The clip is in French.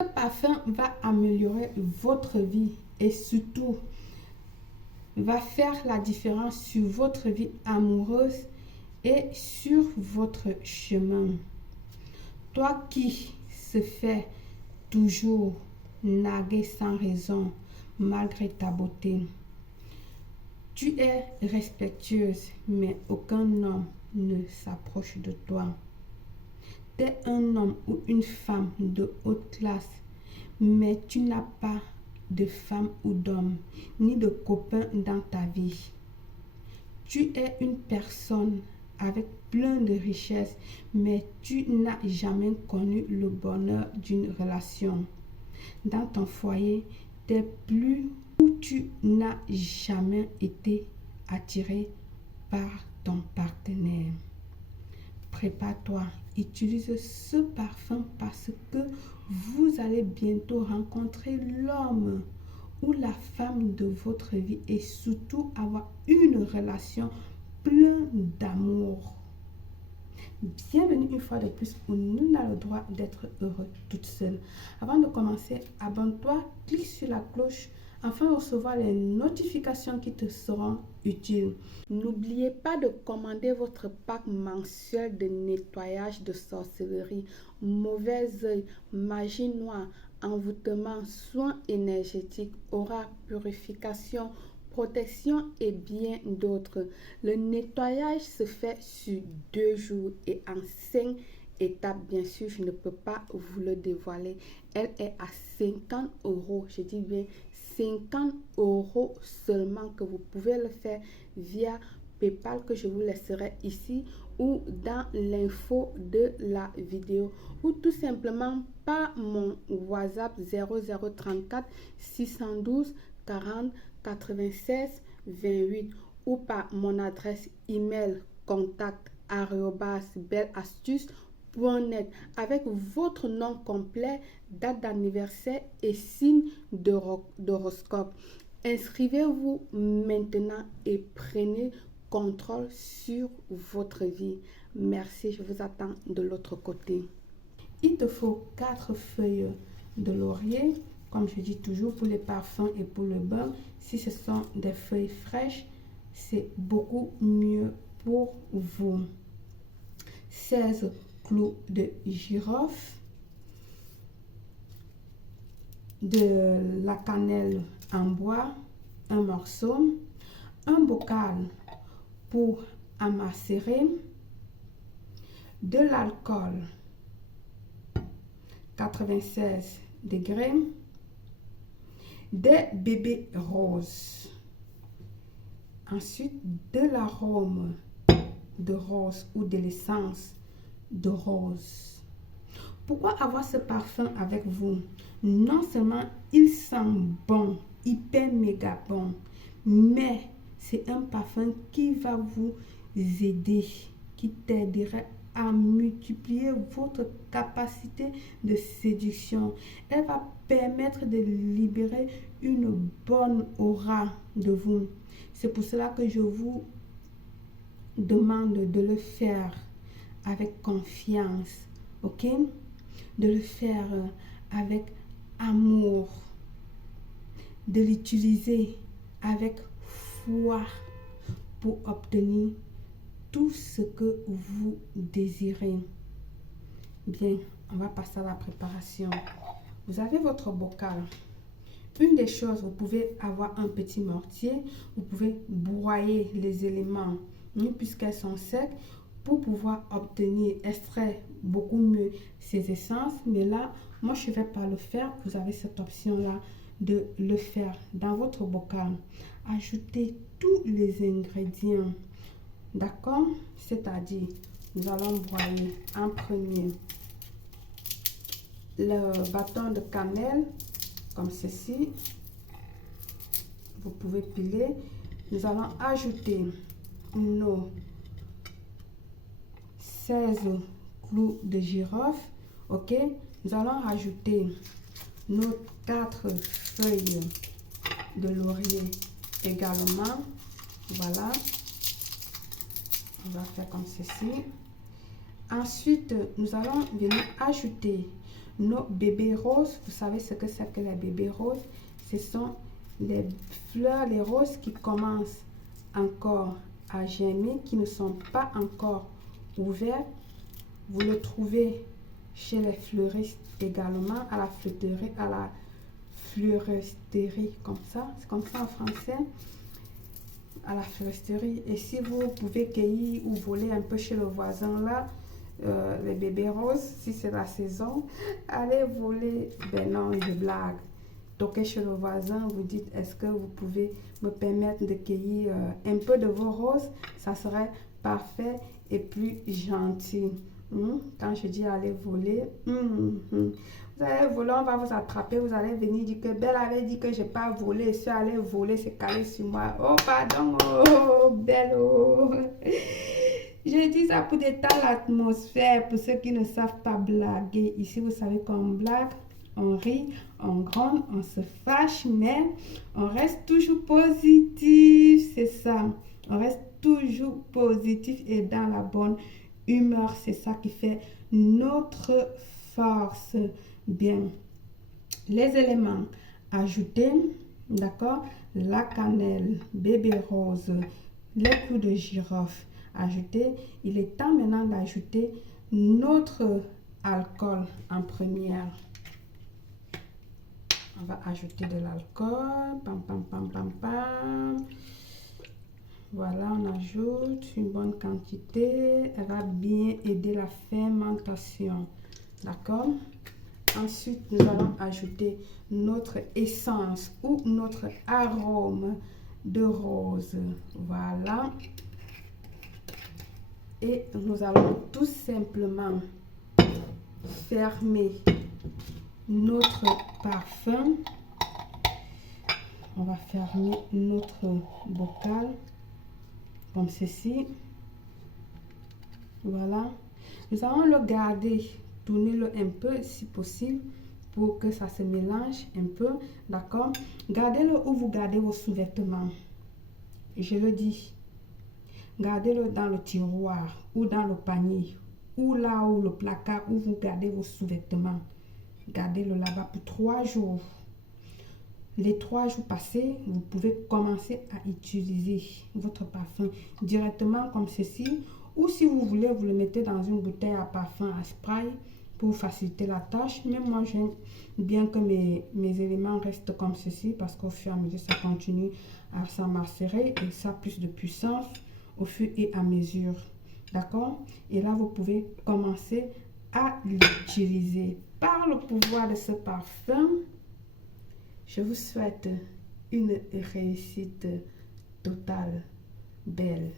Ce parfum va améliorer votre vie et surtout va faire la différence sur votre vie amoureuse et sur votre chemin. Toi qui se fais toujours narguer sans raison malgré ta beauté, tu es respectueuse mais aucun homme ne s'approche de toi. Tu es un homme ou une femme de haute classe mais tu n'as pas de femme ou d'homme ni de copain dans ta vie. Tu es une personne avec plein de richesses, mais tu n'as jamais connu le bonheur d'une relation. Dans ton foyer, t'es plus où tu n'as jamais été attiré par ton partenaire. Prépare-toi, utilise ce parfum parce que vous allez bientôt rencontrer l'homme ou la femme de votre vie et surtout avoir une relation pleine d'amour. Bienvenue une fois de plus où nul n'a le droit d'être heureux toute seule. Avant de commencer, abonne-toi, clique sur la cloche afin de recevoir les notifications qui te seront utiles. N'oubliez pas de commander votre pack mensuel de nettoyage de sorcellerie, mauvais œil, magie noire, envoûtement, soins énergétiques, aura, purification, protection et bien d'autres. Le nettoyage se fait sur 2 jours et en 5 étapes. Bien sûr, je ne peux pas vous le dévoiler. Elle est à 50 €. Je dis bien 50 € seulement, que vous pouvez le faire via PayPal que je vous laisserai ici ou dans l'info de la vidéo ou tout simplement par mon WhatsApp 0034 612 40 96 28 ou par mon adresse email contact@belleastuce.net avec votre nom complet, date d'anniversaire et signe d'horoscope. Inscrivez-vous maintenant et prenez contrôle sur votre vie. Merci, je vous attends de l'autre côté. Il te faut 4 feuilles de laurier, comme je dis toujours pour les parfums et pour le bain. Si ce sont des feuilles fraîches, c'est beaucoup mieux pour vous. 16 clous de girofle, de la cannelle en bois, un morceau, un bocal pour amacérer, de l'alcool 96 degrés, des bébés roses, ensuite de l'arôme de rose ou de l'essence de rose. Pourquoi avoir ce parfum avec vous? Non seulement il sent bon, hyper méga bon, mais c'est un parfum qui va vous aider, qui t'aidera à multiplier votre capacité de séduction. Elle va permettre de libérer une bonne aura de vous. C'est pour cela que je vous demande de le faire avec confiance, ok? De le faire avec amour, de l'utiliser avec foi pour obtenir tout ce que vous désirez. Bien, on va passer à la préparation. Vous avez votre bocal. Une des choses, vous pouvez avoir un petit mortier, vous pouvez broyer les éléments, puisqu'elles sont secs, pour pouvoir obtenir, extraire beaucoup mieux ces essences. Mais là, moi, je ne vais pas le faire. Vous avez cette option-là de le faire dans votre bocal. Ajoutez tous les ingrédients. D'accord? C'est-à-dire, nous allons broyer en premier le bâton de cannelle, comme ceci. Vous pouvez piler. Nous allons ajouter nos 16 clous de girofle. Ok? Nous allons rajouter nos 4 feuilles de laurier également. Voilà. On va faire comme ceci. Ensuite, nous allons venir ajouter nos bébés roses. Vous savez ce que c'est que les bébés roses? Ce sont les fleurs, les roses qui commencent encore à germer, qui ne sont pas encore ouvertes. Vous le trouvez chez les fleuristes également, à la fleuristerie, comme ça. C'est comme ça en français. À la fleuristerie. Et si vous pouvez cueillir ou voler un peu chez le voisin là, les bébés roses, si c'est la saison, allez voler. Ben non, je blague. Toquez chez le voisin, vous dites, est-ce que vous pouvez me permettre de cueillir un peu de vos roses? Ça serait parfait et plus gentil. Quand je dis aller voler, vous allez voler, on va vous attraper, vous allez venir dire que Belle avait dit que je n'ai pas volé, si allait voler, c'est calé sur moi. Oh pardon, oh Belle, oh. Je dis ça pour détendre l'atmosphère, pour ceux qui ne savent pas blaguer. Ici, vous savez qu'on blague, on rit, on gronde, on se fâche, mais on reste toujours positif, c'est ça. On reste toujours positif et dans la bonne humeur, c'est ça qui fait notre force. Bien, les éléments ajoutés, d'accord, la cannelle, bébé rose, les clous de girofle ajoutés. Il est temps maintenant d'ajouter notre alcool en première. On va ajouter de l'alcool, pam pam pam pam pam. Voilà, on ajoute une bonne quantité. Elle va bien aider la fermentation. D'accord? Ensuite, nous allons ajouter notre essence ou notre arôme de rose. Voilà. Et nous allons tout simplement fermer notre parfum. On va fermer notre bocal comme ceci. Voilà. Nous allons le garder, tourner-le un peu si possible pour que ça se mélange un peu. D'accord? Gardez-le où vous gardez vos sous-vêtements. Je le dis. Gardez-le dans le tiroir ou dans le panier ou là où le placard où vous gardez vos sous-vêtements. Gardez-le là-bas pour 3 jours. Les 3 jours passés, vous pouvez commencer à utiliser votre parfum directement comme ceci. Ou si vous voulez, vous le mettez dans une bouteille à parfum à spray pour faciliter la tâche. Mais moi, j'aime bien que mes éléments restent comme ceci parce qu'au fur et à mesure, ça continue à s'amasser et ça a plus de puissance au fur et à mesure. D'accord? Et là, vous pouvez commencer à l'utiliser. Par le pouvoir de ce parfum, je vous souhaite une réussite totale, Belle.